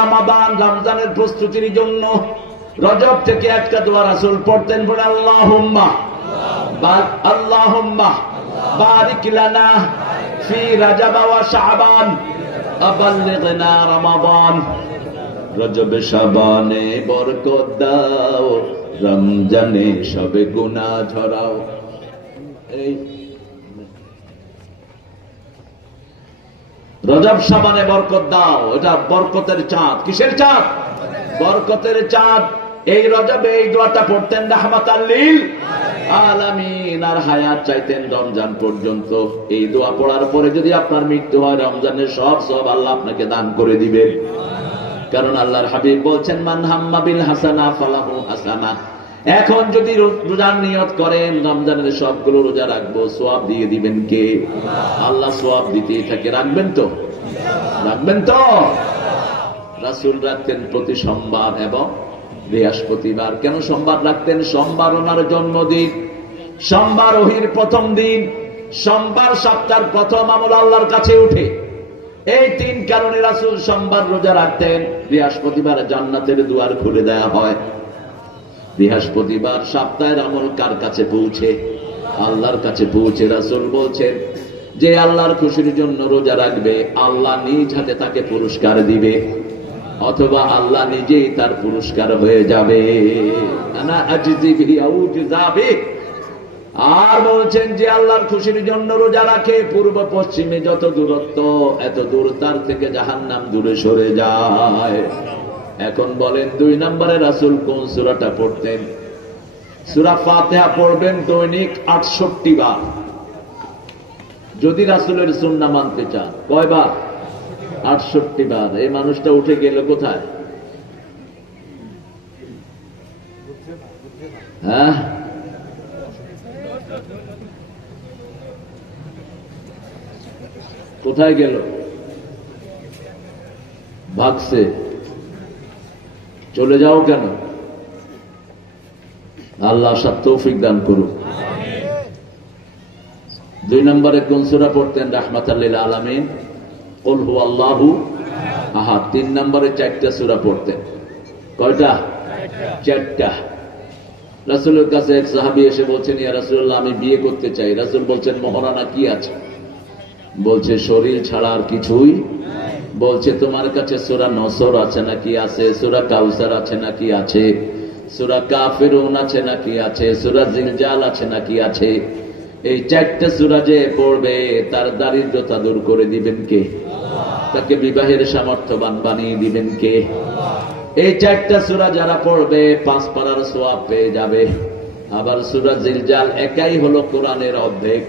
রমাদান রমজানের প্রস্তুতির জন্য রজব থেকে একটা দোয়া রাসূল পড়তেন, বলে আল্লাহুম্মা বারিক লানা ফি রজব ওয়া শাবান আবাল্লিগনা রমাদান। রজবে শাবানে বরকত দাও, রমজানে সবে গুনাহ ঝরাও। এই রজব শাবানে বরকত দাও, এটা বরকতের চাঁদ। কিসের চাঁদ? বরকতের চাঁদ। এই রজবে এই দোয়াটা পড়তেন রাহমাতাল লিল আলামিন, আর হায়াত চাইতেন রমজান পর্যন্ত। এই দোয়া পড়ার পরে যদি আপনার মৃত্যু হয়, রমজানের সব আল্লাহ আপনাকে দান করে দিবে। কারণ আল্লাহর হাবিব বলছেন, মান হাম্মা বিল হাসানা ফালাহু হাসানা। এখন যদি রোজার নিয়ত করেন রমজানের সবগুলো রোজা রাখবো, সওয়াব দিয়ে দিবেন কে? আল্লাহ সওয়াব দিতেই থাকে। রাখবেন তো? রাখবেন তো? রাসূল রাখতেন প্রতি সোমবার এবং বৃহস্পতিবার। কেন সোমবার রাখতেন? সোমবার ওনার জন্মদিন, সোমবার ওহীর প্রথম দিন, সোমবার সপ্তাহের প্রথম আমল আল্লাহর কাছে উঠে। এই তিন কারণে রাসূল সোমবার রোজা রাখতেন। বৃহস্পতিবার জান্নাতের দুয়ার খুলে দেয়া হয়। বৃহস্পতিবার সপ্তাহের আমল কার কাছে পৌঁছে? আল্লাহর কাছে পৌঁছে। রাসূল বলছেন, যে আল্লাহর খুশির জন্য রোজা রাখবে, আল্লাহ নিজ হাতে তাকে পুরস্কার দিবে, অথবা আল্লাহ নিজেই তার পুরস্কার হয়ে যাবে। আর বলছেন, যে আল্লাহর খুশির জন্য রোজা রাখে, পূর্ব পশ্চিমে যত দূরত্ব, এত দূর তার থেকে জাহান্নাম দূরে সরে যায়। এখন বলেন, 2 নম্বরে রাসূল কোন সূরাটা পড়তেন? সূরা ফাতিহা পড়বেন দৈনিক 68 বার। যদি রাসূলের সুন্নাহ মানতে চান, কয়বার? 68 বার। এই মানুষটা উঠে গেল কোথায়? হ্যাঁ, কোথায় গেল? ভাগছে। চলে যাও কেন? আল্লাহ সব তৌফিক দান করুন। 2 নম্বরে কোন সূরা পড়তেন? রাহমাতাল লিল আলামিন, কুল হুয়াল্লাহু আহাদ। 3 নম্বরে 4টা সূরা পড়তেন। কয়টা? 4টা। রাসূলের কাছে এক সাহাবী এসে বলছেন, ইয়া রাসূলুল্লাহ, আমি বিয়ে করতে চাই। রাসূল বলছেন, মহারানা কি আছে? বলছে, শরীর ছাড়া আর কিছুই। বলছে, তোমার কাছে সূরা নসর আছে নাকি? আছে। সূরা কাউসার আছে নাকি? আছে। সূরা কাফিরুন আছে নাকি? আছে। সূরা জিলজাল আছে নাকি? আছে। এই 4টা সূরা যে পড়বে, তার দারিদ্রতা দূর করে দিবেন কে? তাকে বিবাহের সামর্থ্যবান বানিয়ে দিবেন কে? এই 4টা সূরা যারা পড়বে 5 পারার সওয়াব পেয়ে যাবে। আবার সূরা জিলজাল একাই হলো কোরআনের অর্ধেক,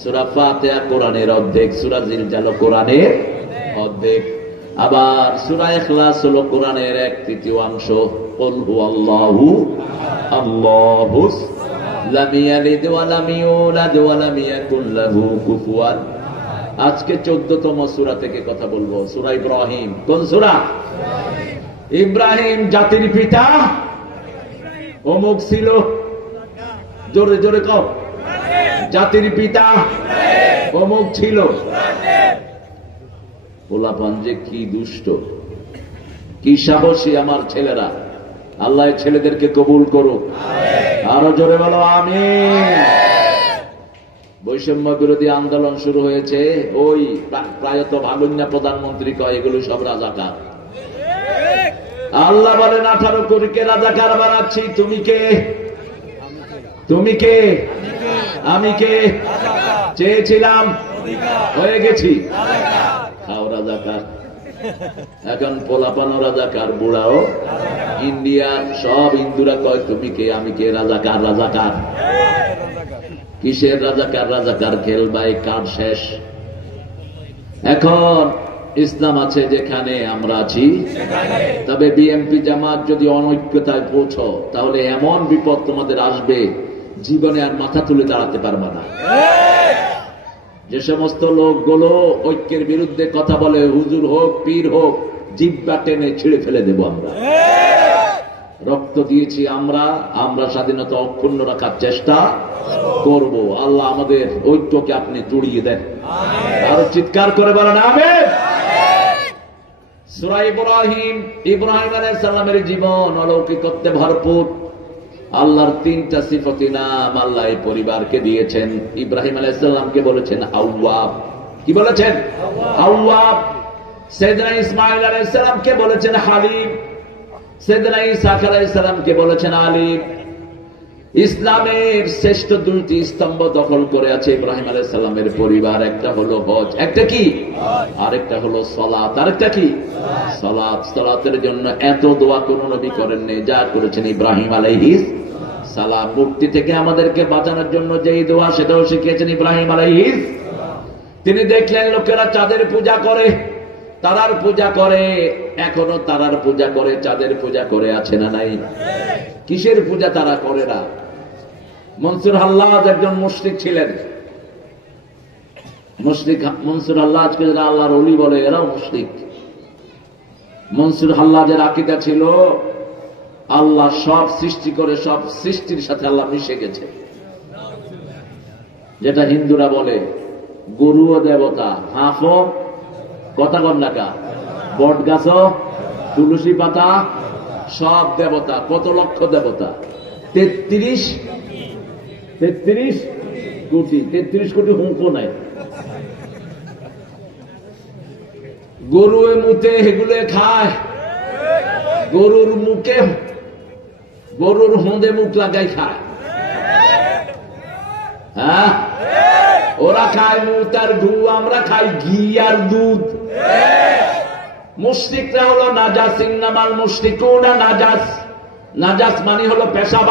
সূরা ফাতিহা কোরআনের অর্ধেক, সূরা জিলজাল কোরআনের অর্ধেক। আবার সূরা ইখলাস হলো কোরআনের 1/3 কুল হুয়াল্লাহু আল্লাহু লাম ইয়ালিদ ওয়া লাম ইউলাদ ওয়া লাম ইয়াকুল লাহু কুফুয়ান। আজকে 14তম সূরা থেকে কথা বলবো, সূরা ইব্রাহিম। কোন সূরা? ইব্রাহিম জাতির পিতা অমুক ছিল। জোরে জোরে কও, জাতির পিতা অমুক ছিল। পোলাপান যে কি দুষ্ট, কি সাহসী আমার ছেলেরা। আল্লাহ ছেলেদেরকে কবুল করুক। আরো জোরে বলো আমিন। বৈষম্য বিরোধী আন্দোলন শুরু হয়েছে। ওই প্রায়ত ভাগুন্যা প্রধানমন্ত্রী কয় এগুলো সব রাজাকার। আল্লাহ বলেন, 18 কোটিকে রাজাকার বানাচ্ছি। তুমি কে? তুমি কে? আমি কে? চেয়েছিলাম, হয়ে গেছি। খাও রাজাকার। এখন পোলাপানো রাজাকার, বুড়াও। ইন্ডিয়ার সব হিন্দুরা কয় তুমি কে? আমি কে? রাজাকার। রাজাকার কিসের রাজাকার? রাজাকার খেলবাই কার শেষ। এখন ইসলাম আছে যেখানে আমরা আছি, তবে বিএনপি জামাত যদি অনৈক্যতায় পৌঁছো, তাহলে এমন বিপদ তোমাদের আসবে, জীবনে আর মাথা তুলে দাঁড়াতে পারবে না। যে সমস্ত লোকগুলো ঐক্যের বিরুদ্ধে কথা বলে, হুজুর হোক পীর হোক, জিহ্বা টেনে ছিঁড়ে ফেলে দেব আমরা। রক্ত দিয়েছি আমরা, আমরা স্বাধীনতা অক্ষুণ্ণ রাখার চেষ্টা করব। আল্লাহ আমাদের ঐক্যকে আপনি তুড়িয়ে দেন। আরো চিৎকার করে বলেন আমিন। সূরা ইব্রাহিম, ইব্রাহিম আলাইহিস সালামের জীবন অলৌকিকত্বে ভরপুর। আল্লাহর 3টা সিফতি নাম আল্লাহ এই পরিবারকে দিয়েছেন। ইব্রাহিম আলাইহিস সালামকে বলেছেন আওয়াব। কি বলেছেন? আওয়াব। সাইয়েদনা ইসমাঈল আলাইহিস সালামকে বলেছেন হালিম। সাইয়েদনা ঈসা আলাইহিস সালামকে বলেছেন আলিম। ইসলামের শ্রেষ্ঠ 2টি স্তম্ভ দখল করে আছে ইব্রাহিম আলাইহিস সালামের পরিবার। একটা হলো হজ, একটা কি? আরেকটা হলো সালাত, আরেকটা কি? সালাত। সালাতের জন্য এত দোয়া কোন নবী করেননি যা করেছেন ইব্রাহিম আলাইহিস সালাম। মুক্তি থেকে আমাদেরকে বাঁচানোর জন্য যেই দোয়া সেটাও শিখিয়েছেন ইব্রাহিম আলাইহিস। তিনি দেখলেন লোকেরা চাঁদের পূজা করে, তারার পূজা করে, এখনো তারার পূজা করে, চাঁদের পূজা করে, আছে না নাই? কিসের পূজা তারা করে না? মনসুর হাল্লাজ একজন মুশরিক ছিলেন। মুশরিক মনসুর হাল্লাজকে যারা আল্লাহর ওলি বলে এরাও মুশরিক। মনসুর হাল্লাজের আকীদা ছিল আল্লাহ সব সৃষ্টি করে সব সৃষ্টির সাথে আল্লাহ মিশে গেছে। যেটা হিন্দুরা বলে গরুও দেবতা, হাঁফও কথা কন্যাকা, বট গাছ, তুলসী পাতা সব দেবতা। কত লক্ষ দেবতা? 33 কোটি। 33 কোটি হুঁকো নাই। গরু মুতে এগুলো খায়, গরুর মুখে গরুর হোঁদে মুখ লাগাই খায়। হ্যাঁ, ওরা খায় মুত আর ঘু, আমরা খাই ঘি আর দুধ। মুশরিকরা হলো নাজাস, ইন্নামাল মুশরিকুনা নাজাস। নাজাস মানে হলো পেশাব,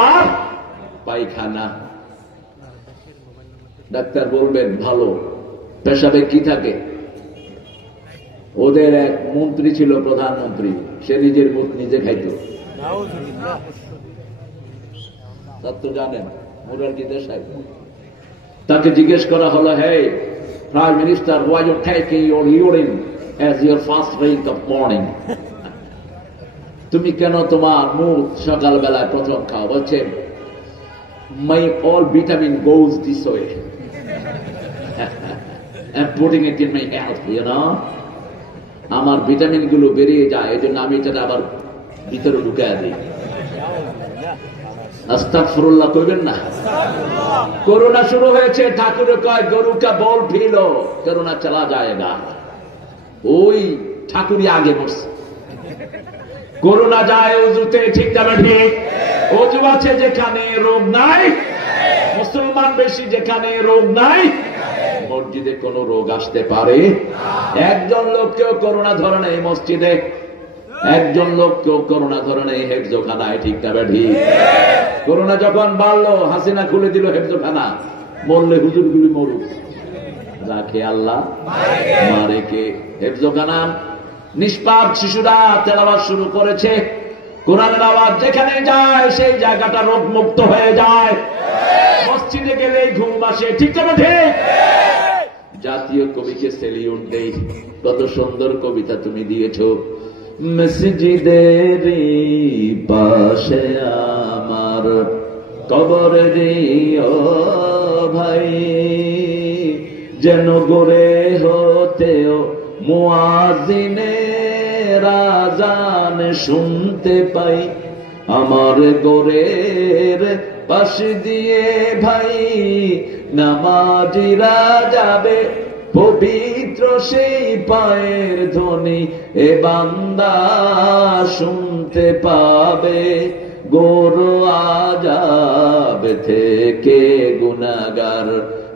পায়খানা। ডাক্তার বলবেন ভালো, পেশাবে কি থাকে? ওদের এক মন্ত্রী ছিল, প্রধানমন্ত্রী, সে নিজের মুখ নিজে খাইত। তো জানেন মোরারজি দেশাই, তাকে জিজ্ঞেস করা হলো, হে prime minister, why you taking your urine as your first drink of morning? তুমি কেন তোমার মুখ সকালবেলায় প্রথম খাও? বলছে my all vitamin goes this way and putting it in my health, you know. আমার ভিটামিন গুলো বেরিয়ে যায়, এই জন্য আমি এটা আবার ভিতরে ঢুকায় দিই। আস্তাগফিরুল্লাহ কইবেন না। করোনা শুরু হয়েছে, ঠাকুরে কয় গরু কা বল ফিলো, করোনা চলা যায়গা। ওই ঠাকুরই আগে বসছে। করোনা যায় অজুতে, ঠিক যাবে ঠিক? অজু আছে যেখানে রোগ নাই, মুসলমান বেশি যেখানে রোগ নাই, মসজিদে কোন রোগ আসতে পারে? একজন লোককেও করোনা ধরে নেই মসজিদে, একজন লোককেও করোনা ধরে নেই হেফজোখানায়, ঠিক যাবে ঠিক? করোনা যখন বাড়লো, হাসিনা খুলে দিল হেফজোখানা, মরলে হুজুরগুলি মরুক, রাখে আল্লাহ মারে কে? হেফজোখানা নিষ্পাপ শিশুরা তেলাওয়াত শুরু করেছে, কোরআনের আওয়াজ যেখানে যায় সেই জায়গাটা রোগ মুক্ত হয়ে যায়। মসজিদে গেলেই ঘুম আসে, ঠিক যাবে ঠিক? জাতীয় কবিকে সেলিউট দেই, কত সুন্দর কবিতা তুমি দিয়েছো। মসজিদের পাশে আমার কবর দিও ভাই, যেন গড়ে হতেও মুয়াজ্জিনের আযান শুনতে পাই। আমার গোরের পাশ দিয়ে ভাই নামাজিরা যাবে, পবিত্র সেই পায়ের ধ্বনি এ বান্দা শুনতে পাবে। গোরো আযাব থেকে গুনাহগার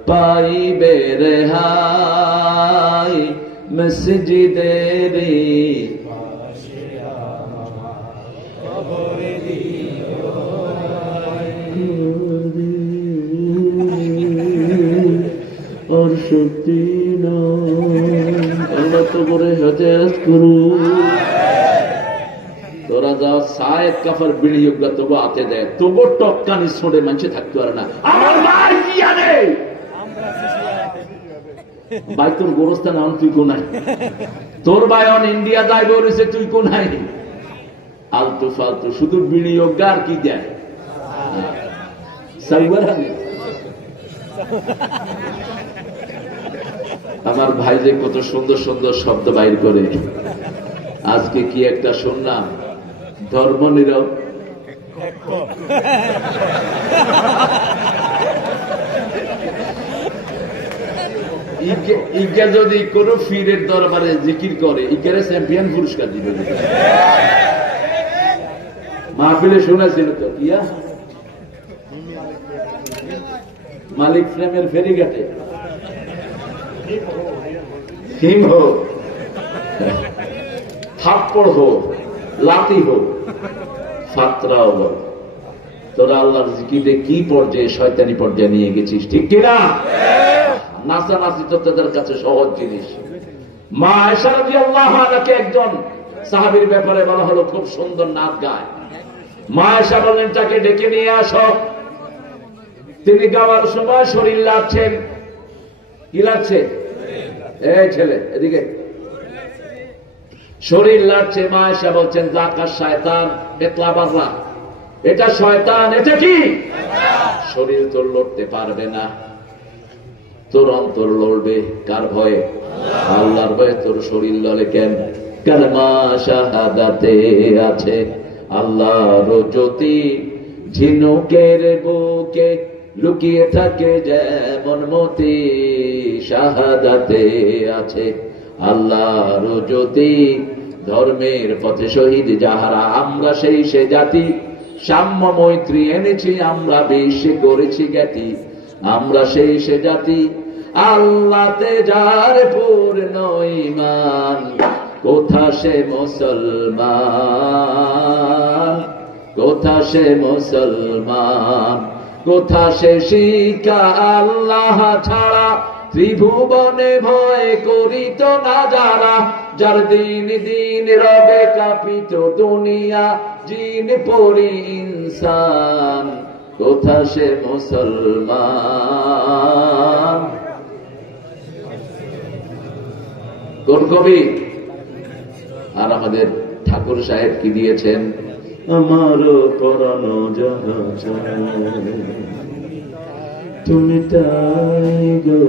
পাইবে রেহাই, মসজিদের পাশে আমার কবর দিও আর শক্তি আল্লাহ তো করে হেদায়েত করু। তোরা যা সায়েদ কাফার বিনিয়োগ তবু আতে দেয়, তবু টক্কানি ছোড়ে মানুষে থাকতে পারে না। আমার ভাই কি আনে ভাই, তোর গোরস্থান আন, তুই কোনাই? তোর ভাই অন ইন্ডিয়া যাইব রয়েছে, তুই কোনাই? আলতু ফালতু শুধু বিনিয়োগ আর কি দেয়। আমার ভাই যে কত সুন্দর সুন্দর শব্দ বাইর করে, আজকে কি একটা শুনলাম, ধর্ম নীরব ইকা যদি কোন ফিরের দরবারে জিকির করে ইকারে চ্যাম্পিয়ন পুরস্কার দিবে। মাহফিলে শুনেছিল তো ইয়া মালিক ফ্রেমের ফেরিঘাটে হিম হোক, থাপ্পড় হোক, লাঠি হোক, ফাতরাও হোক, তোরা আল্লাহর জিকিরে কি পর্যায়ে শয়তানি পর্যায়ে নিয়ে গেছিস, ঠিক কিনা? নাচানাচি তো তাদের কাছে সহজ জিনিস। মা আয়েশা রাদিয়াল্লাহু আনহাকে একজন সাহাবীর ব্যাপারে বলা হলো খুব সুন্দর নাচ গায়। মা আয়েশা বললেন তাকে ডেকে নিয়ে আসো। তিনি গাওয়ার সময় শরীর লাগছেন। কি লাগছে? এই ছেলে এদিকে, শরীর লাগছে। মা আয়েশা বলছেন যাকা শয়তান বেতলা বাজলা, এটা শয়তান। এটা কি? শরীর তো লড়তে পারবে না, তোর অন্তর লড়বে কার ভয়ে? আল্লাহর ভয়ে তোর শরীর লড়ে কেন? কালমা শাহাদাতে আছে আল্লাহর জ্যোতি, ঝিনুকের বুকে লুকিয়ে থাকে যেমন মতি, শাহাদাতে আছে আল্লাহর জ্যোতি, ধর্মের পথে শহীদ যাহারা আমরা সেই সে জাতি, সাম্য মৈত্রী এনেছি আমরা বেশি করেছি জ্ঞাতি, আমরা সেই সে জাতি আল্লাহতে যার পূর্ণ ঈমান, কোথা সে মুসলমান, কোথা সে মুসলমান, কোথা সে শিকা আল্লাহ ছাড়া, ত্রিভুবনে ভয় করিত না যারা, যার দিন দিন রবে কাঁপিত দুনিয়া, জিন পরি ইনসান, কোথা সে মুসলমান। কোন কবি? আর আমাদের ঠাকুর সাহেব কি দিয়েছেন? আমার পরানো জানা তুমি তাই গো।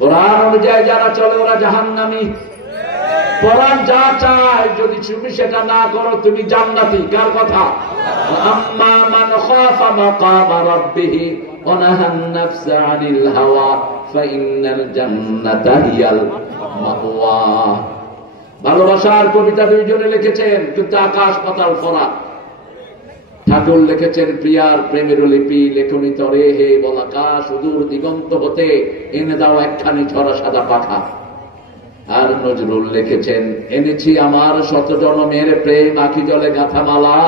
কোরআন অনুযায়ী যারা চলে ওরা জাহান্নামী। কোরআন যা চায় যদি তুমি সেটা না করো তুমি জান্নাতি। কার কথা? আম্মা মান খাফা মাকাম রাব্বিহি ওয়া নাহান নাফসা আনিল হাওয়া ফাইন্নাল জান্নাতা হিয়াল মাওয়া। ভালোবাসার কবিতা দুইজনে লিখেছেন, কিন্তু আকাশ পাতাল ফরাক। ঠাকুর লিখেছেন প্রিয়ার প্রেমের লিপি, লেখনি তরে হে বলাকাশ, সুদূর দিগন্ত হতে এনে দাও একখানি ছড়া সাদা পাখা। আর নজরুল লিখেছেন এনেছি আমার শত জনমের প্রেম, আখি জলে গাথা মালা,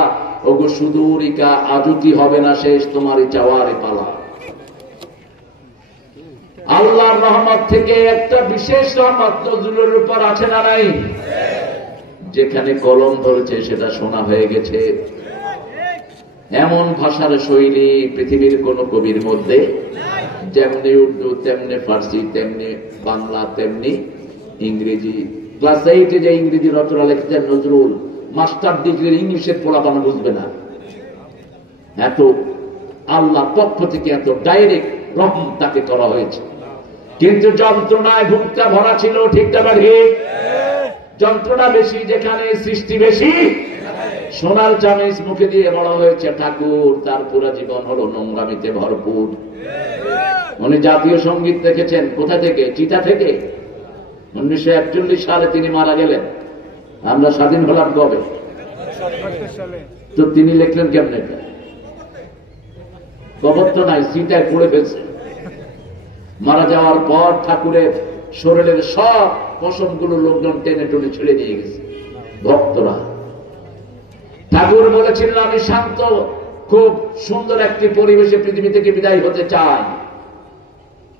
ওগো সুদূরিকা আজও কি হবে না শেষ তোমারই চাওয়ারে পালা। আল্লাহর রহমত থেকে একটা বিশেষ রহমত নজরুলের উপর আছে না নাই? যেখানে কলম ধরেছে সেটা শোনা হয়ে গেছে। এমন ভাষার শৈলী পৃথিবীর কোন কবির মধ্যে, যেমনি উর্দু তেমনি ফার্সি তেমনি বাংলা তেমনি ইংরেজি। ক্লাস 8 যে ইংরেজি রচনা লিখতেন নজরুল, মাস্টার ডিগ্রির ইংলিশের পড়াশোনা বুঝবে না। এত আল্লাহ পক্ষ থেকে এত ডাইরেক্ট রহম তাকে করা হয়েছে। কিন্তু যন্ত্রণায় বুকটা ভরা ছিল, ঠিকটা বাড়ি যন্ত্রণা বেশি যেখানে সৃষ্টি বেশি। সোনার চামিচ মুখে দিয়ে বড় হয়েছে ঠাকুর, তার পুরা জীবন হলো নোংরামিতে ভরপুর। উনি জাতীয় সঙ্গীত দেখেছেন কোথা থেকে? চিতা থেকে। 1941 সালে তিনি মারা গেলেন। আমরা স্বাধীন হলাম কবে? তো তিনি লিখলেন কেমনে? কবর তো নাই, চিতায় পড়ে ফেলছে। মারা যাওয়ার পর ঠাকুরের শরীরের সব পশমগুলো লোকজন টেনে টেনে ছেড়ে দিয়ে গেছে ভক্তরা। ঠাকুর বলেছিলেন আমি শান্ত খুব সুন্দর একটি পরিবেশে পৃথিবী থেকে বিদায় হতে চাই,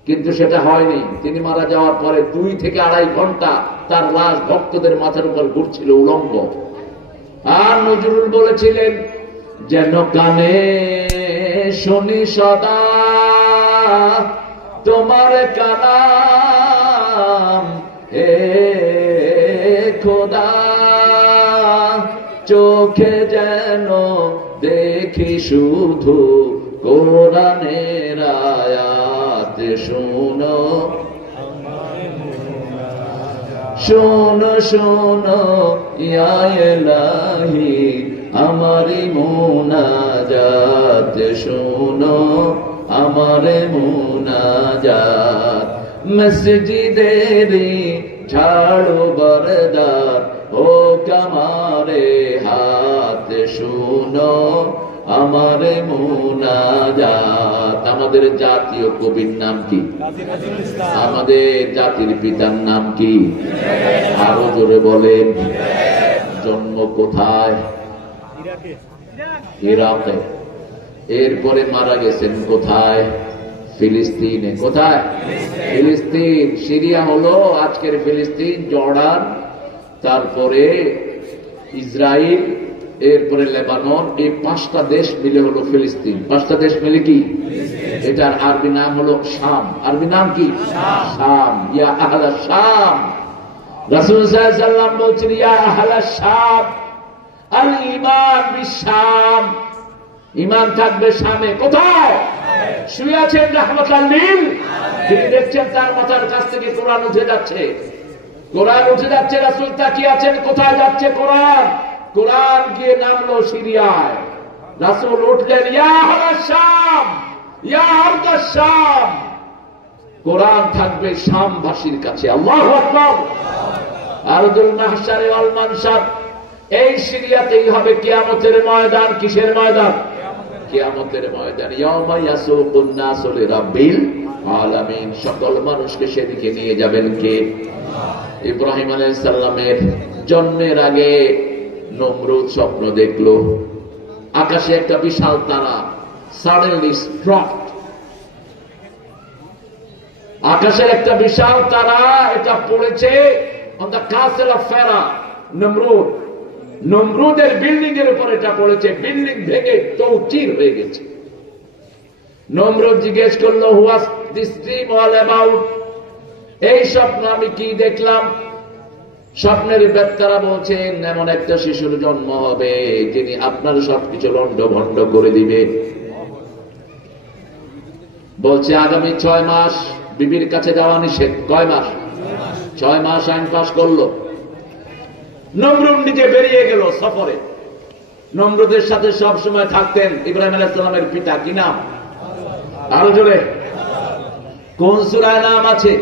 কিন্তু সেটা হয়নি। তিনি মারা যাওয়ার পরে 2 থেকে 2.5 ঘন্টা তার লাশ ভক্তদের মাথার উপর ঘুরছিল উলঙ্গ। আর নজরুল বলেছিলেন যেন কানে শুনি সদা তোমার কালাম, হে খোদা চোখে যেন দেখি শুধু কোরআনের আয়াত, শুনো শোনো শোনো ইয়া ইলাহি আমারি মুনাজাত, শোনো আমার মুনাজাত। মসজিদেরি ঝাড়ু বরদার ও কামারে হাত, শোনো আমার মুনাজাত। আমাদের জাতীয় কবির নাম কি? আমাদের জাতির পিতার নাম কি? আরো জোরে বলেন। জন্ম কোথায়? ইরাকে। এরপরে মারা গেছেন কোথায়? ফিলিস্তিনে। কোথায়? ফিলিস্তিন। সিরিয়া হলো আজকের ফিলিস্তিন, জর্ডান, তারপরে ইসরায়েল, এরপরে লেবানন। এই 5টা দেশ মিলে হলো ফিলিস্তিন। 5টা দেশ মিলে কি? এটার আরবি নাম হলো শাম। আরবি নাম কি? শাম। ইয়া আহলা শাম। রাসূল সাল্লাল্লাহু আলাইহি ওয়াসাল্লাম বলছেন ইয়া আহলা শাম আল ঈমান বিশ-শাম। ঈমান থাকবে শামে। কোথায়? শুয়ে আছেন রাহমাতাল লিল। তিনি দেখছেন তার মাথার কাছ থেকে কোরআন উঠে যাচ্ছে। কোরআন উঠে যাচ্ছে, রাসূল তাকিয়ে আছেন কোথায় যাচ্ছে কোরআন। কোরআন গিয়ে নামলো সিরিয়ায়। রাসূল উঠলেন ইয়া আহলা শাম ইয়া আরদা শাম। কোরআন থাকবে শামবাসীর কাছে। আল্লাহু আকবার। আরদুল মাহশারে ওয়াল মানশার। এই সিরিয়াতেই হবে কিয়ামতের ময়দান। কিসের ময়দান? কিয়ামতের ময়দান। ইয়াউমা ইয়াসুকুন নাসু লিরাব্বিল আলামিন। সকল মানুষকে সেদিকে নিয়ে যাবেন কে? ইব্রাহিম আলাইহিস সালামের জন্মের আগে নমরুদ স্বপ্ন দেখলো আকাশে একটা বিশাল তারা সাডেনলি স্ট্রাক। আকাশের একটা বিশাল তারা, এটা পড়েছে অন দ্য ক্যাসেল অফ ফেরা। নমরুদের বিল্ডিং এর উপর এটা পড়েছে। বিল্ডিং ভেঙে চৌচির হয়ে গেছে। নমরুদ জিজ্ঞেস করলো what's this dream all about? এই স্বপ্ন আমি কি দেখলাম? স্বপ্নের ব্যক্তারা বলছেন এমন একটা শিশুর জন্ম হবে যিনি আপনার সবকিছু লন্ড ভন্ড করে দিবে। বলছে আগামী 6 মাস বিবির কাছে যাওয়া নিষেধ। কয় মাস? 6 মাস আইন পাস করলো। নমরুদ নিজে বেরিয়ে গেল সফরে। নমরুদের সাথে সব সময় থাকতেন ইব্রাহিম আলাইহিস সালামের পিতা। কি নাম? আরো জোরে। কোন সূরায় নাম আছে?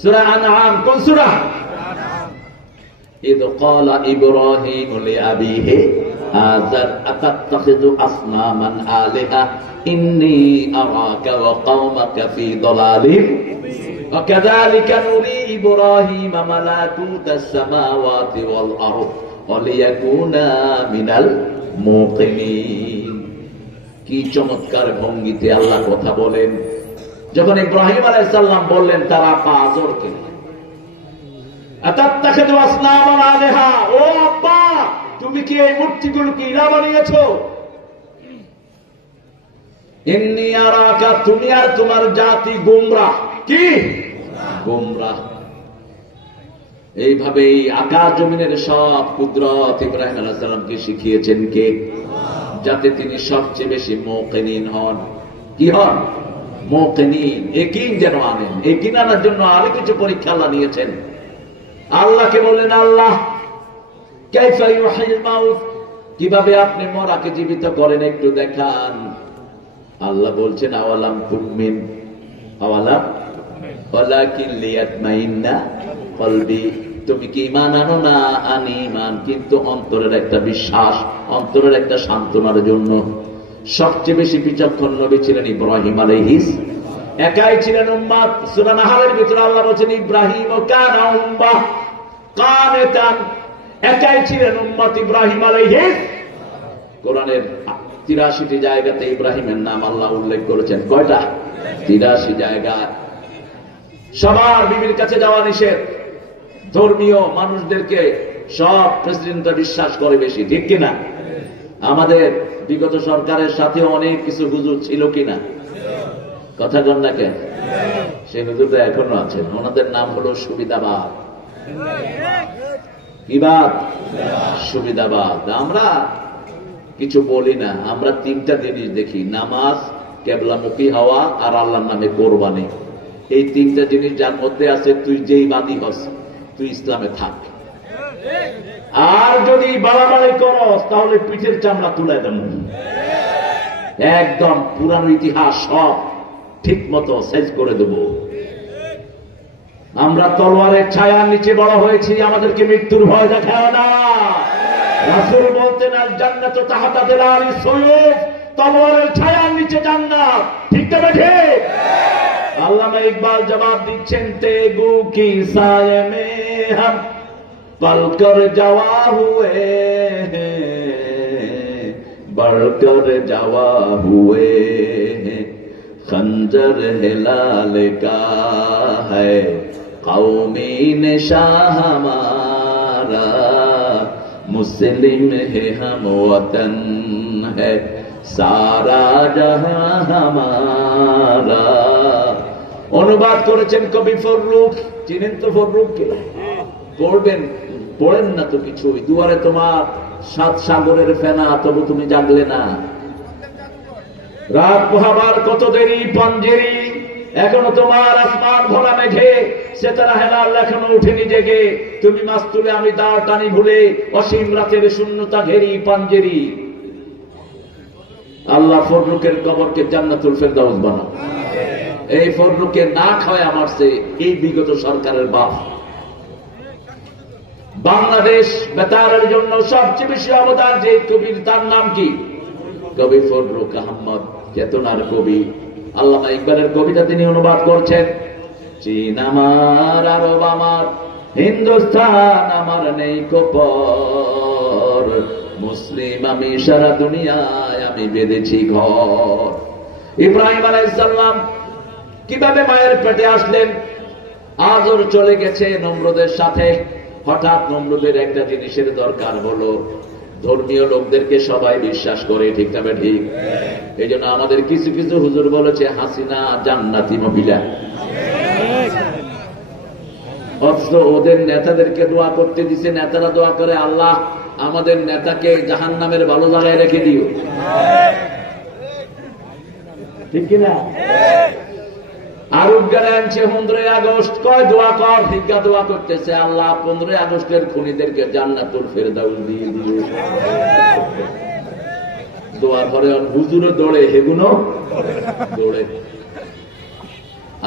সূরা আনআম। কোন সূরা? ইদ ক্বালা ইব্রাহিম লিআবিহি আযার আতাত্তাখিযু আসনামান আলিহা ইন্নী আরাকা ওয়া কওমাকা ফি দালালিন ওয়া কাযালিকা নুরি ইব্রাহিম মালাকুতাস সামাওয়াতি ওয়াল আরদ ওয়া লিয়াকুনা মিনাল মুকিনিন। কি চমৎকার ভঙ্গিতে আল্লাহ কথা বলেন। যখন ইব্রাহিম আলাইহিস সালাম বললেন তারা পাঁচর কেন? আতাত্তাখিযু আসনামান আলিহা। ও আব্বা, তুমি কি এই মূর্তিগুলোকে ইলা বানিয়েছো? ইন্নী আরাকা, তুমি আর তোমার জাতি গোমরাহ। কি গোমরাহ? এইভাবেই আকাশ জমিনের সব কুদরত ইব্রাহিম আলাইহিস সালামকে শিখিয়েছেন কে? যাতে তিনি সবচেয়ে বেশি মুকিনিন হন। কি হন? মুকিনিন। ইয়াকিন যেন আনেন। ইয়াকিন আনার জন্য আরো কিছু পরীক্ষা আল্লাহ নিয়েছেন। আল্লাহকে বললেন আল্লাহ কাইফা ইউহিল মাউত, কিভাবে আপনি মরাকে জীবিত করেন একটু দেখান। আল্লাহ বলছেন আওয়ালাম তুমিন, আওয়ালাম ওয়ালাকিন লিয়াতমাইন্না কলবি। তুমি কি ঈমান আনো না? আনি ঈমান, কিন্তু অন্তরের একটা বিশ্বাস, অন্তরের একটা সান্ত্বনার জন্য। সবচেয়ে বেশি বিচক্ষণ নবী ছিলেন ইব্রাহিম আলাইহিস। একাই ছিলেন উম্মাত। সূরা নাহলের ভিতরে আল্লাহ বলেন ইব্রাহিম কানা উম্মাহ কানিতান। একাই ছিলেন উম্মত ইব্রাহিম আলাইহিস। কোরআনের 83টি জায়গাতে ইব্রাহিমের নাম আল্লাহ উল্লেখ করেছেন। কয়টা? 83 জায়গা। সবার বিবির কাছে যাওয়া নিষেধ। ধর্মীয় মানুষদেরকে সব প্রেসিডেন্টরা বিশ্বাস করে বেশি, ঠিক কিনা? আমাদের বিগত সরকারের সাথে অনেক কিছু হুজুর ছিল কিনা? কথা কন না কেন? সেই হুজুররা এখনো আছেন। ওনাদের নাম হলো সুবিধাবাদ। কি বাদ? সুবিধাবাদ। আমরা কিছু বলি না, আমরা 3টা জিনিস দেখি: নামাজ, কেবলামুখী হওয়া, আর আল্লাহর নামে কোরবানি। এই তিনটা জিনিস যার মধ্যে আছে, তুই যেই বাদী হস, তুই ইসলামে থাক। আর যদি বাড়াবাড়ি করস তাহলে পিঠের চামড়া তুলে দেব, একদম পুরানো ইতিহাস সব ঠিক মতো শেষ করে দেব। আমরা তলোয়ারের ছায়ার নিচে বড় হয়েছি, আমাদেরকে মৃত্যুর ভয় দেখায় না। রাসূল বলতেন, আল জান্নাতু তাহতা দিলালি সুয়ুফ, তলোয়ারের ছায়ার নিচে জান্নাত। ঠিক না ঠিক? আল্লামা ইকবাল জবাব দিচ্ছেন, তেগু কি সায়ে মে হাম পলকর যাওয়া হুয়ে, बढ़कर जावा हुए खंजर हिलाल का है कौमी निशा हमारा, मुस्लिम है हम वतन है सारा जहां हमारा। অনুবাদ করেছেন কবি ফররুখ। চিনেন তো ফররুখকে? পড়বেন, পড়েন না তো কিছুই। দুয়ারে তোমার 7 সাগরের ফেনা, তবু তুমি জাগলে না। রাত পোহাবার কত দেরি পঞ্জেরি, এখনো তোমার আসমান ভরা মেঘে, সেতারা হেলাল এখনো উঠেনি জেগে। তুমি মাছ তুলে আমি দাঁড় টানি ভুলে, অসীম রাতের শূন্যতা ঘেরি পাঞ্জেরি। আল্লাহ ফররুখের কবরকে জান্নাতুল ফেরদাউস বানাও। এই ফররুখকে না খাওয়া মারছে এই বিগত সরকারের বাপ। বাংলাদেশ বেতারের জন্য সবচেয়ে বেশি অবদান যে কবির, তার নাম কি? কবি ফররুখ আহমদ, চেতনার কবি। আল্লামা ইকবালের কবিতা তিনি অনুবাদ করছেন। চীন আমার, আরব আমার, হিন্দুস্তান আমার নেই কোপর, মুসলিম আমি সারা দুনিয়ায় আমি বেঁধেছি ঘর। ইব্রাহিম আলাইহিস সালাম কিভাবে মায়ের পেটে আসলেন? আজর চলে গেছে নমরুদের সাথে। হঠাৎ নমরুদের একটা জিনিসের দরকার হলো, ধর্মীয় লোকদেরকে সবাই বিশ্বাস করে, ঠিক না ঠিক? এই জন্য আমাদের কিছু কিছু হুজুর বলেছে হাসিনা জান্নাতি মহিলা, অথচ ওদের নেতাদেরকে দোয়া করতে দিছে। নেতারা দোয়া করে, আল্লাহ আমাদের নেতাকে জাহান্নামের ভালো জায়গায় রেখে দিও, ঠিক কিনা? আরব গেলে আনছে 15 আগস্ট, কয় দোয়া কর, ভিক্ষা দোয়া করতেছে, আল্লাহ 15 আগস্টের খুনিদেরকে জান্নাতুল ফেরদাউস দিয়ে দিও। দোয়ার পরে হুজুরও দৌড়ে, হেগুনো দৌড়ে।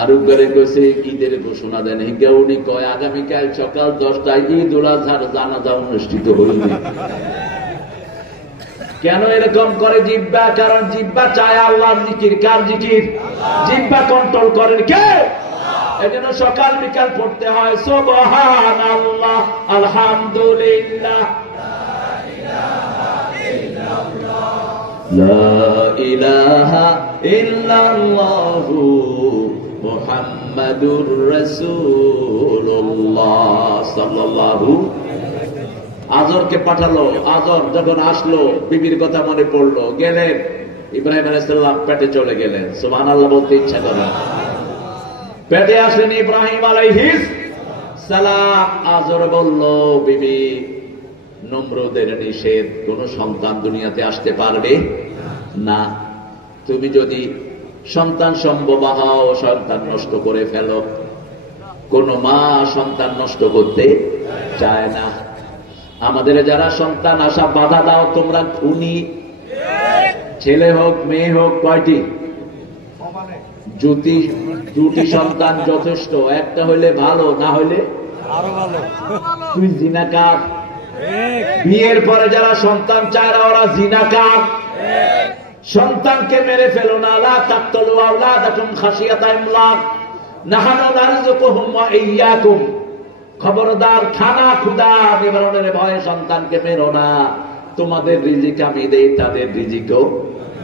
আরব গেলে কইছে ঈদের ঘোষণা দেন, হিজ্ঞা উনি কয় আগামীকাল সকাল 10টায় ঈদ উল আজহার জানাজা অনুষ্ঠিত হইবে। কেন এরকম করে জিহ্বা? কারণ জিহ্বা চায় আল্লাহর জিকির। কার জিকির? জিহ্বা কন্ট্রোল করেন কে? এজন্য সকাল বিকাল পড়তে হয় সুবহানাল্লাহ, আলহামদুলিল্লাহ, লা ইলাহা ইল্লাল্লাহু মুহাম্মাদুর রাসূলুল্লাহ সাল্লাল্লাহু। আজরকে পাঠালো। আজর যখন আসলো, বিবির কথা মনে পড়লো, গেলেন। ইব্রাহিম আলাইহিস সালাম পেটে চলে গেলেন। সুবহানাল্লাহ বলতে ইচ্ছা করে। পেটে আসলেন ইব্রাহিম আলাইহিস সালাম। আজর বলল, বিবি, নমরুদের নিষেধ, কোন সন্তান দুনিয়াতে আসতে পারবে না। তুমি যদি সন্তান সম্ভব হও, সন্তান নষ্ট করে ফেলো। কোন মা সন্তান নষ্ট করতে চায় না। আমাদের যারা সন্তান আসা বাধা দাও, তোমরা খুনি। ছেলে হোক মেয়ে হোক, কয়টি? দুটি সন্তান যথেষ্ট। একটা হইলে ভালো, না হইলে আরো ভালো। তুই জিনাকার। বিয়ের পরে যারা সন্তান চায় না, ওরা জিনাকার। সন্তানকে মেরে ফেলো না। লা তাকতুলু আওলাদাকুম খাশিয়াতা ইমলাক, নাহনু নারযুকুহুম ওয়া ইয়্যাকুম। খবরদার, খানা ক্ষুধা নিবারণের ভয়ে সন্তানকে মেরো না। তোমাদের রিজিক আমি দেই, তাদের রিজিকও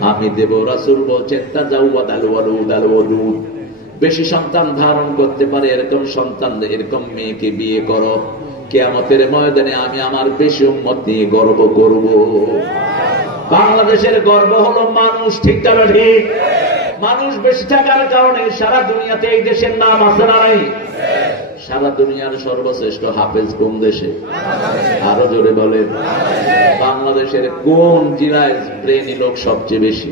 আমি দেব। রাসূল বলছেন, তাজাওয়াদাল ওয়ালুদাল ওয়ালুদ, বেশি সন্তান ধারণ করতে পারে এরকম সন্তান, এরকম মেয়েকে বিয়ে করো। কিয়ামতের ময়দানে আমি আমার বেশি উম্মত নিয়ে গর্ব করব। বাংলাদেশের গর্ব হলো মানুষ, ঠিক না ঠিক? মানুষ বেশি থাকার কারণে সারা দুনিয়াতে এই দেশের নাম আছে না নাই? সারা দুনিয়ার সর্বশ্রেষ্ঠ হাফেজ কোন দেশে? আরো জোরে বলেন। বাংলাদেশের কোন জেলায় ব্রেনি লোক সবচেয়ে বেশি?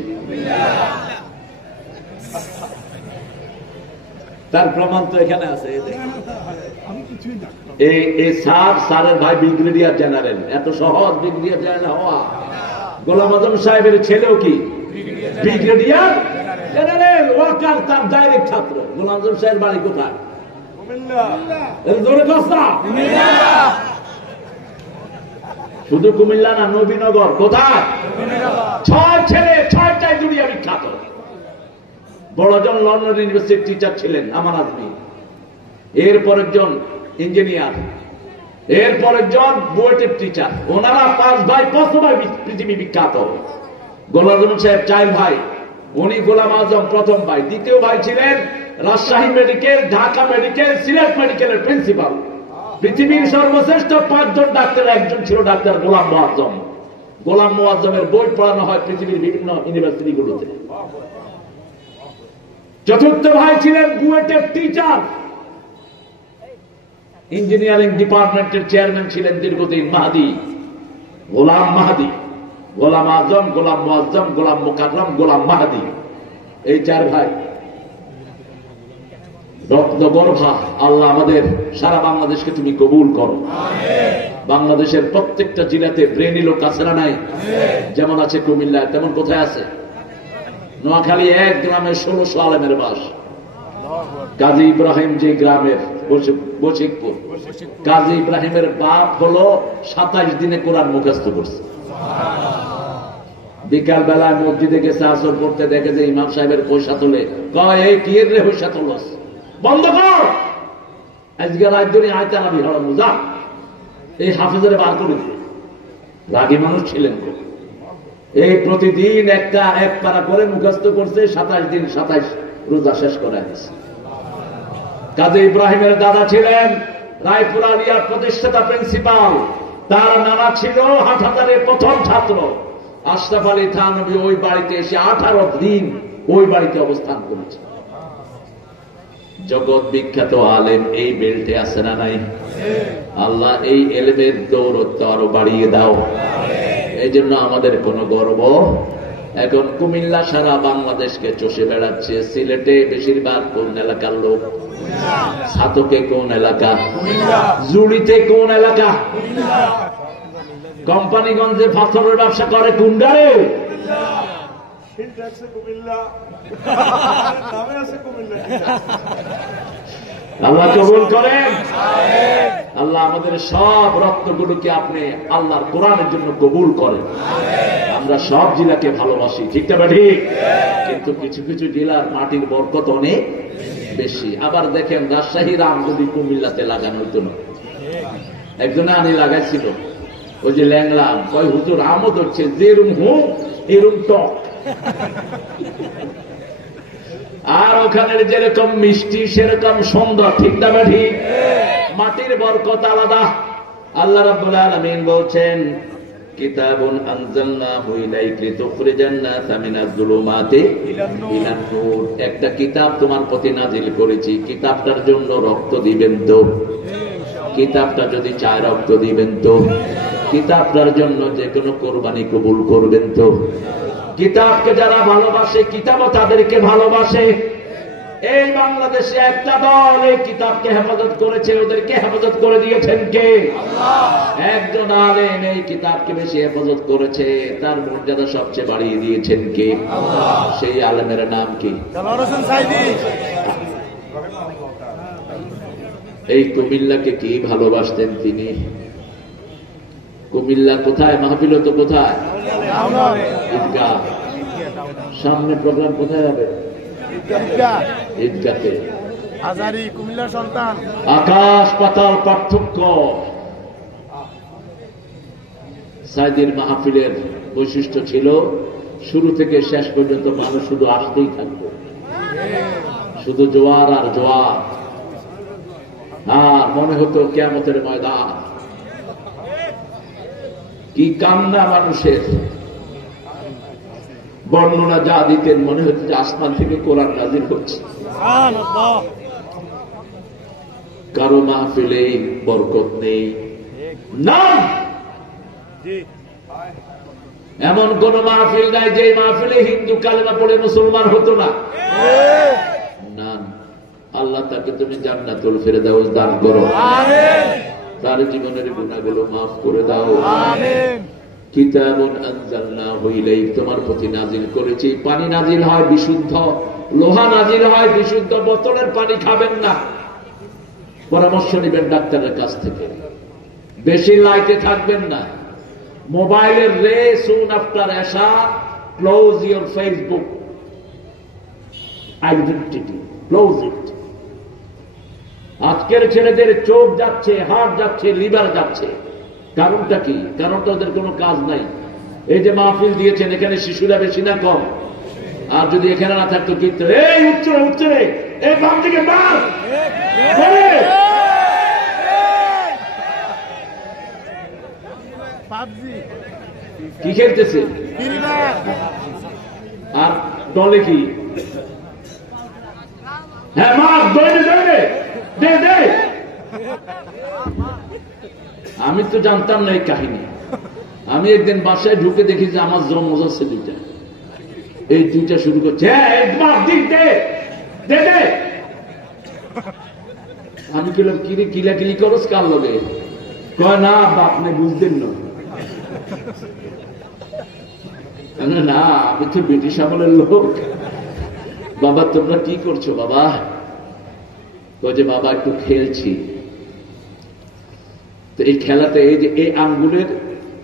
তার প্রমাণ তো এখানে আছে। এই স্যারের ভাই ব্রিগেডিয়ার জেনারেল, এত সহজ ব্রিগেডিয়ার জেনারেল হওয়া। গোলাম আজম সাহেবের ছেলেও কি ব্রিগেডিয়ার জেনারেল, ওয়াকার তার ডাইরেক্ট ছাত্র। গোলাম আজম সাহেবের বাড়ি কোথায়? শুধু কুমিল্লা না, নবীনগর। কোথায়? 6 ছেলে 6টাই দুনিয়া বিখ্যাত। বড়জন লন্ডন ইউনিভার্সিটির টিচার ছিলেন আমার আদমি, এরপর একজন ইঞ্জিনিয়ার, এরপর একজন বুয়েটের টিচার। ওনারা 5 ভাই 5 ভাই পৃথিবী বিখ্যাত। গোলাম আজম সাহেব 4 ভাই, উনি গোলাম আজম প্রথম ভাই। দ্বিতীয় ভাই ছিলেন রাজশাহী মেডিকেল, ঢাকা মেডিকেল, সিলেট মেডিকেলের প্রিন্সিপাল। পৃথিবীর সর্বশ্রেষ্ঠ 5 জন ডাক্তার একজন ছিল ডাক্তার গোলাম মোয়াজ্জম। গোলাম মোয়াজ্জমের বই পড়ানো হয় পৃথিবীর বিভিন্ন ইউনিভার্সিটিগুলোতে। চতুর্থ ভাই ছিলেন বুয়েটের টিচার, ইঞ্জিনিয়ারিং ডিপার্টমেন্টের চেয়ারম্যান ছিলেন দীর্ঘদিন মাহাদি, গোলাম মাহাদি। গোলাম আজম, গোলাম মোয়াজ্জম, গোলাম মুকাররম, গোলাম মাহাদি, এই 4 ভাই রত্নগর্ভা। আল্লাহ আমাদের সারা বাংলাদেশকে তুমি কবুল করো। বাংলাদেশের প্রত্যেকটা জেলাতে ব্রেনি লোক আছে না নাই? যেমন আছে কুমিল্লায়, তেমন কোথায় আছে? নোয়াখালী 1 গ্রামে 1600 আলেমের বাস। কাজী ইব্রাহিম যে গ্রামের বশিকপুর, কাজী ইব্রাহিমের বাপ হলো 27 দিনে কোরআন মুখস্থ করছে। বিকাল বেলায় মসজিদে গেছে, আসর করতে দেখে যে ইমাম সাহেবের পয়সা তোলে, কয় এই কি রে পয়সা তোলস, বন্ধ কর, আজকে রাত ধরে আয়তা নাবি হরানো যা, এই হাফেজের বার করে দিল। রাগী মানুষ ছিলেন, এই প্রতিদিন এক পারা করে মুখস্থ করছে। 27 দিন 27 রোজা শেষ করে দিচ্ছে। কাজী ইব্রাহিমের দাদা ছিলেন রায়পুর আলিয়ার প্রতিষ্ঠাতা প্রিন্সিপাল, তার নানা ছিল হাটহাজারের প্রথম ছাত্র আশরাফ আলী থানভী। ওই বাড়িতে এসে 18 দিন ওই বাড়িতে অবস্থান করেছে। জগৎ বিখ্যাত আলেম এই বেল্টে আছে না নাই? আল্লাহ এই এলেমের দৌরত্ব আরো বাড়িয়ে দাও। এই জন্য আমাদের কোনো গর্ব। এখন কুমিল্লা সারা বাংলাদেশকে চষে বেড়াচ্ছে। সিলেটে বেশিরভাগ কোন এলাকার লোক? ছাতকে কোন এলাকা? জুড়িতে কোন এলাকা? কোম্পানিগঞ্জে পাথরের ব্যবসা করে কুন্ডারে? আল্লাহ কবুল করেন। আল্লাহ আমাদের সব রত্নগুলোকে আপনি আল্লাহর কোরআনের জন্য কবুল করেন। আমরা সব জেলাকে ভালোবাসি, ঠিক না ঠিক? কিন্তু কিছু কিছু জেলার মাটির বরকত অনেক বেশি। আবার দেখেন রাজশাহীর আম যদি কুমিল্লাতে লাগানো হইতো না। একজনে আনি লাগাইছিল, ওই যে ল্যাংলা আম, কয় হুজুর আমও ধরছে, যেরুম হোক এরুম টক। আর ওখানের যেরকম মিষ্টি সেরকম সুন্দর, ঠিক না ঠিক? মাটির বরকত আলাদা। আল্লাহ রাব্বুল আলামিন বলছেন, কিতাবুন আনজালনাহু ইলাইকা লিতুখরিজান নাসা মিনাজ যুলুমাতি ইলান নূর। একটা কিতাব তোমার প্রতি নাজিল করেছি, কিতাবটার জন্য রক্ত দিবেন তো? কিতাবটা যদি চায় রক্ত দিবেন তো? কিতাবটার জন্য যে কোনো কোরবানি কবুল করবেন তো? কিতাবকে যারা ভালোবাসে, কিতাবও তাদেরকে ভালোবাসে। এই বাংলাদেশে একটা দল এই কিতাবকে হেফাজত করেছে, ওদেরকে হেফাজত করে দিয়েছেন কে? একজন আলেম এই কিতাবকে বেশি হেফাজত করেছে, তার মর্যাদা সবচেয়ে বাড়িয়ে দিয়েছেন কে? সেই আলেমের নাম কি? এই কুমিল্লাকে কি ভালোবাসতেন তিনি? কুমিল্লা কোথায়? মাহফিল তো কোথায়? ঈদগাহ। সামনে প্রোগ্রাম কোথায় হবে? ঈদগাতে। কুমিল্লা সন্তান, আকাশ পাতাল পার্থক্য। সাইদের মাহফিলের বৈশিষ্ট্য ছিল শুরু থেকে শেষ পর্যন্ত মানুষ শুধু আসতেই থাকতো, শুধু জোয়ার আর জোয়ার। আর মনে হতো কিয়ামতের ময়দান। কি কান্না মানুষের! বর্ণনা যা দিতেন মনে হচ্ছে যে আসমান থেকে কোরআন নাজিল হচ্ছে। কারো মাহফিলে বরকত নেই না, এমন কোন মাহফিল নাই যে মাহফিলে হিন্দু কালেমা পড়ে মুসলমান হতো না। না, আল্লাহ তাকে তুমি জান্নাতুল ফেরদাউস দান করো, আমিন। তার জীবনের গুনাহগুলো মাফ করে দাও, আমিন। কিতাবুন আনজালনাহু ইলাইক, তোমার প্রতি নাজিল করেছি। পানি নাজিল হয় বিশুদ্ধ, লোহা নাজিল হয় বিশুদ্ধ। বোতলের পানি খাবেন না, পরামর্শ নেবেন ডাক্তারের কাছ থেকে। বেশি লাইটে থাকবেন না। মোবাইলের রে soon after Esha, close your Facebook identity, close ইট। আজকের ছেলেদের চোখ যাচ্ছে, হার্ট যাচ্ছে, লিভার যাচ্ছে। কারণটা কি? কারণটা ওদের কোনো কাজ নাই। এই যে মাহফিল দিয়েছেন, এখানে শিশুরা বেশি না কম? আর যদি এখানে না থাকতো কি? এই উচ্চরে উচ্চরে, এই বাম দিকে মার, কি খেলতেছে? আর দলে কি? হ্যাঁ মার, দৌড়ে দৌড়ে দে দে। আমি তো জানতাম না এই কাহিনী। আমি একদিন বাসায় ঢুকে দেখি যে আমার জম মজাচ্ছে দুইটা, এই দুইটা শুরু করছে। আমি বললাম কিরে কিলাকিলি করস কার লগে? কয় না আপনি বুঝতেন না। না আমি তো ব্রিটিশ আমলের লোক। বাবা তোমরা কি করছো বাবা? কয় যে বাবা একটু খেলছি। তো এই খেলাতে এই যে এই আঙ্গুলের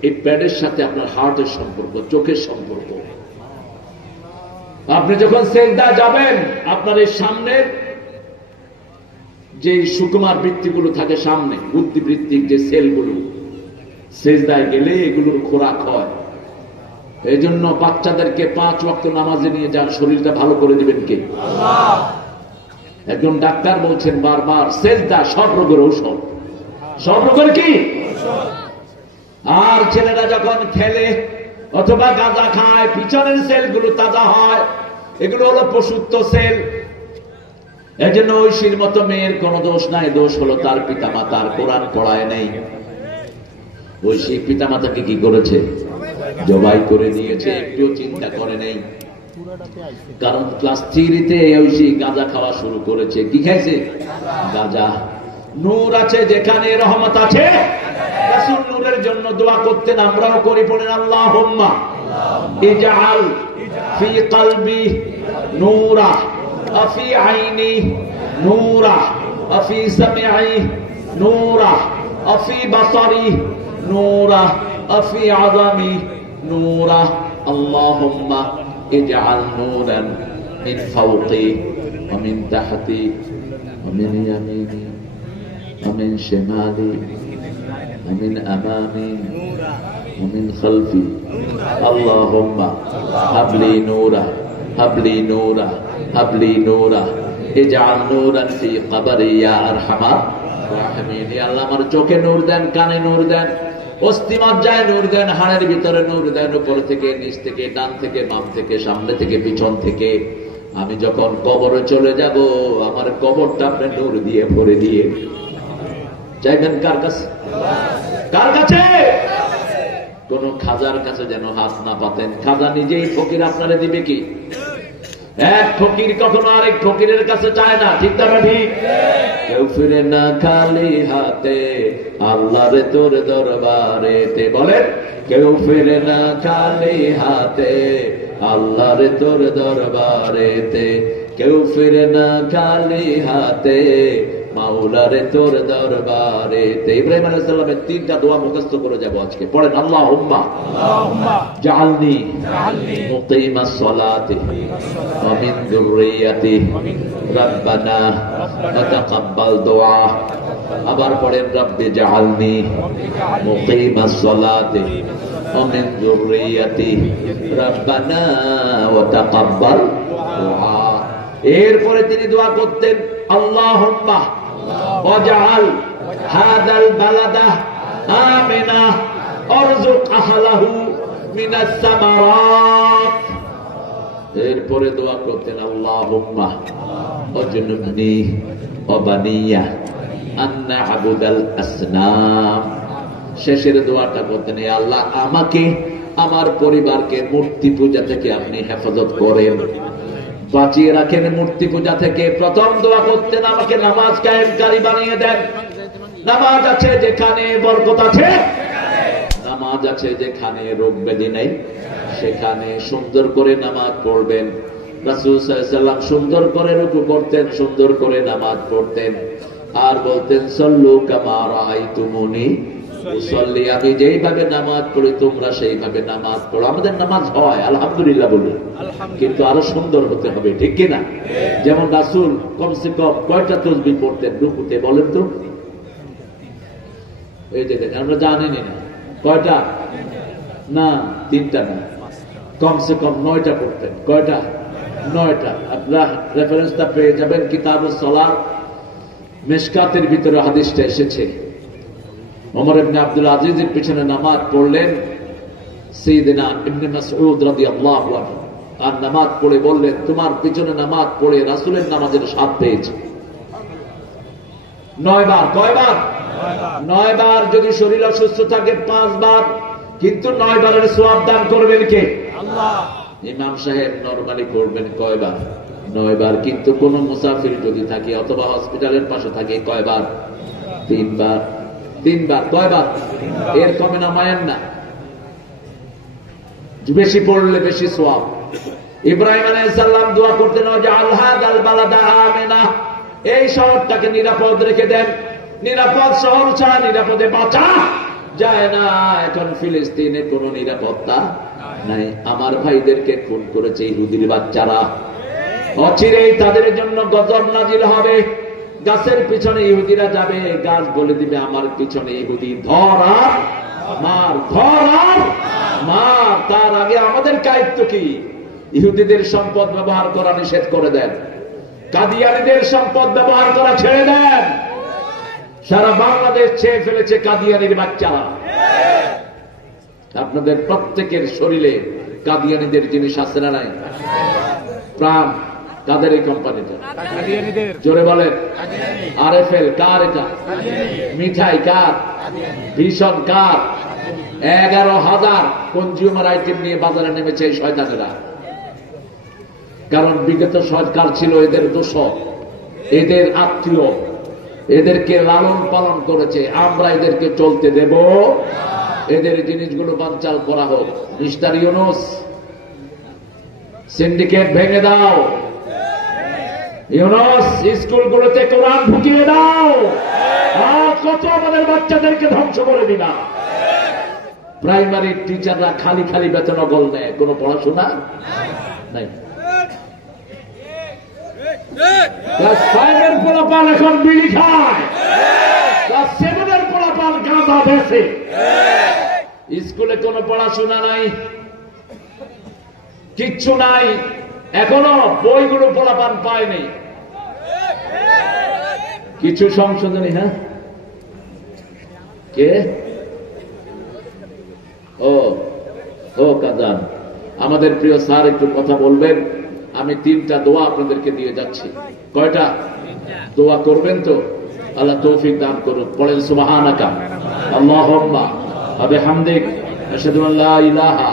এই প্যাডের সাথে আপনার হার্টের সম্পর্ক, চোখের সম্পর্ক। আপনি যখন সেজদায় যাবেন, আপনার এই সামনের যে সুকুমার বৃত্তিগুলো থাকে, সামনে বুদ্ধিবৃত্তিক যে সেলগুলো, সেজদায় গেলে এগুলোর খোরাক হয়। এই জন্য বাচ্চাদেরকে 5 ওয়াক্ত নামাজে নিয়ে যান, শরীরটা ভালো করে দিবেন কে? আল্লাহ। একজন ডাক্তার বলছেন বারবার, সেজদা সব রোগের ঔষধ। সব রোগের কি? আর ছেলেরা যখন খেলে অথবা গাঁজা খায়, পিছনের সেলগুলো তাজা হয়। এগুলো হলো পশুত্ব সেল। এই জন্য ঐশীর মতো মেয়ের কোন দোষ নাই, দোষ হলো তার পিতামাতার। কোরআন পড়ায় নেই। ঐশী পিতামাতাকে কি করেছে? জবাই করে দিয়েছে, একটু চিন্তা করে নেই। কারণ ক্লাস 3-তে ঐশী গাঁজা খাওয়া শুরু করেছে। কি খাইছে? গাঁজা। নূর আছে যেখানে রহমত আছে। রাসূল নূরের জন্য দোয়া করতেন, আমরাও করি। পড়েন আল্লাহুম্মা ইজআল ফি কলবি নূরা আফি আইনি নূরা আফি সামঈ নূরা আফি বাসারি নূরা আফি আযামি নূরা। আল্লাহুম্মা ইজআল নূরান মিন ফাওকি ওয়া মিন তাহতি ওয়া মিন ইয়ামিনি ওয়া মিন শিমালি ومن أمامي ومن خلفي اللهم هب لي نورا هب لي نورا هب لي نورا اجعل نورا في قبري يا أرحم الراحمين। يا الله আমার চোখে নূর দেন, কানে নূর দেন, অস্থিমজ্জায় নূর দেন, হাড়ের ভিতরে নূর দেন, উপর থেকে নিচ থেকে, ডান থেকে বাম থেকে, সামনে থেকে পিছন থেকে। আমি যখন কবরে চলে যাব, আমার কবরটা আপনি নূর দিয়ে ভরে দিয়ে চাইবেন। কার কাছে? কার কাছে? কোন খাজার কাছে যেন হাত না পাতেন। খাজা নিজেই ফকির, আপনারে দিবে কি? এক ফকির কখনো আরেক ফকিরের কাছে চায় না। ঠিক না ঠিক? কেউ ফিরে না খালি হাতে আল্লাহরে তোর দরবারেতে। বলেন, কেউ ফিরে না খালি হাতে আল্লাহরে তোর দরবারেতে। কেউ ফিরে না খালি হাতে মাওলারে তোর দরবারে। ইব্রাহিম আলাইহিস সালামের 3টা দোয়া মুখস্থ করে যাব আজকে। পড়েন আল্লাহুম্মা জাআলনি মুকিমাস সালাতি ওয়া মিন যুররিয়াতি রাব্বানা ওয়া তাকাব্বাল দুআ। আবার পড়েন রব্বি জাআলনি মুকিমাস সালাতি ওয়া মিন যুররিয়াতি রাব্বানা ওয়া তাকাব্বাল দুআ। এরপরে তিনি দোয়া করতেন, আল্লাহুম্মা ওয়াজআল হাদাল বালাদা আমিনা ওয়ারযুক আহলাহু মিনাস সামারাত। এরপরে দোয়া করতেন, আল্লাহুম্মা ওয়াজনুবনি ওয়া বানিয়া আন না'বুদাল আসনাম। শেষের দোয়াটা করতেন, হে আল্লাহ আমাকে, আমার পরিবারকে মূর্তি পূজা থেকে আপনি হেফাজত করেন। বাঁচিয়ে রাখেন মূর্তি পূজা থেকে। প্রথম দোয়া করতেন, আমাকে নামাজ কায়েমকারী বানিয়ে দেন। নামাজ আছে যেখানে বরকত আছে, নামাজ আছে যেখানে রোগ ব্যাধি নেই, সেখানে সুন্দর করে নামাজ পড়বেন। রাসূল সাল্লাল্লাহু আলাইহি ওয়াসাল্লাম সুন্দর করে রুকু করতেন, সুন্দর করে নামাজ পড়তেন, আর বলতেন সল্লু কামা রাআইতুমুনি উসাল্লি, আমি যেইভাবে নামাজ পড়ি তোমরা সেইভাবে নামাজ পড়ো। আমাদের নামাজ হয় আলহামদুলিল্লাহ বলি, কিন্তু আরো সুন্দর হতে হবে, ঠিক কিনা? যেমন রাসূল কমসে কম কয়টা তাসবিহ পড়তেন রুকুতে বলেন তো? এই যে দেখেন, আমরা জানি না কয়টা, না 3টা না, কমসে কম 9টা পড়তেন। কয়টা? 9টা। আপনারা রেফারেন্সটা পেয়ে যাবেন কিতাবুস সালাত, মিশকাতের ভিতরে হাদিসটা এসেছে। ওমর ইবনে আব্দুল আজিজের পিছনে নামাজ পড়লেন সাইয়েদনা ইবনে মাসউদ রাদিয়াল্লাহু আনহু, আর নামাজ পড়ে বললেন, তোমার পিছনে নামাজ পড়ে রাসূলের নামাজের স্বাদ পেয়েছি। 9 বার। কয়বার? 9 বার। যদি শরীর অসুস্থ থাকে 5 বার, কিন্তু 9 বারের সওয়াব দান করবেন কে? আল্লাহ। ইমাম সাহেব নরমালি করবেন কয়বার? 9 বার। কিন্তু কোন মুসাফির যদি থাকে অথবা হসপিটালের পাশে থাকে কয়বার? 3 বার। 3 বার। কয়বার? এর কমে নামায়েন না, বেশি পড়লে বেশি সওয়াব। ইব্রাহিম আলাইহিস সালাম দোয়া করতেন, ওয়াজআল হাদাল বালাদা আমিনা, এই শহরটাকে নিরাপদ রেখে দেন। নিরাপদ শহর ছাড়া নিরাপদে বাঁচা যায় না। এখন ফিলিস্তিনে কোনো নিরাপত্তা নাই। আমার ভাইদেরকে খুন করেছে ইহুদির বাচ্চারা, অচিরেই তাদের জন্য গজব নাজিল হবে। গাছের পিছনে ইহুদিরা যাবে, গাছ বলে দিবে আমার পিছনে ইহুদি, ধর আর মার, ধর আর মার। তার আগে আমাদের দায়িত্ব কি? ইহুদিদের সম্পদ ব্যবহার করা নিষেধ করে দেন, কাদিয়ানীদের সম্পদ ব্যবহার করা ছেড়ে দেন। সারা বাংলাদেশ ছেয়ে ফেলেছে কাদিয়ানীর বাচ্চারা। আপনাদের প্রত্যেকের শরীরে কাদিয়ানীদের জিনিস আছে না নাই? প্রাণ কাদের? এই কোম্পানিটা জোরে বলেন। আরএফএল কার? এটা মিঠাই কার? ভীষণ কার? 11,000 কনজিউমার আইটেম নিয়ে বাজারে নেমেছে এই শয়তানেরা। কারণ বিগত সরকার ছিল এদের দোষক, এদের আত্মীয়, এদেরকে লালন পালন করেছে। আমরা এদেরকে চলতে দেব? এদের জিনিসগুলো বানচাল করা হোক। মিস্টার ইউনূস, সিন্ডিকেট ভেঙে দাও। ইউনূস, স্কুলগুলোতে কোরআন ঢুকিয়ে দাও। আর কত আমাদের বাচ্চাদেরকে ধ্বংস করে দিলা। প্রাইমারি টিচাররা খালি খালি বেতন অগল নেয়, কোনো পড়াশোনা নাই। ক্লাস 5-এর পোলাপান এখন বিড়ি খায়, ক্লাস 7-এর পোলাপান গাঁজা বেচে। স্কুলে কোনো পড়াশোনা নাই, কিচ্ছু নাই। এখনো বইগুলো পোলাপান পায়নি। কিছু সংশোধনী। হ্যাঁ, কে? ও কাদান, আমাদের প্রিয় স্যার একটু কথা বলবেন। আমি 3টা দোয়া আপনাদেরকে দিয়ে যাচ্ছি। কয়টা? দোয়া করবেন তো? আল্লাহ তৌফিক দান করুন। পড়েন সুবহানাকা আল্লাহুম্মা ওয়া বিহামদিক আশহাদু আল্লা ইলাহা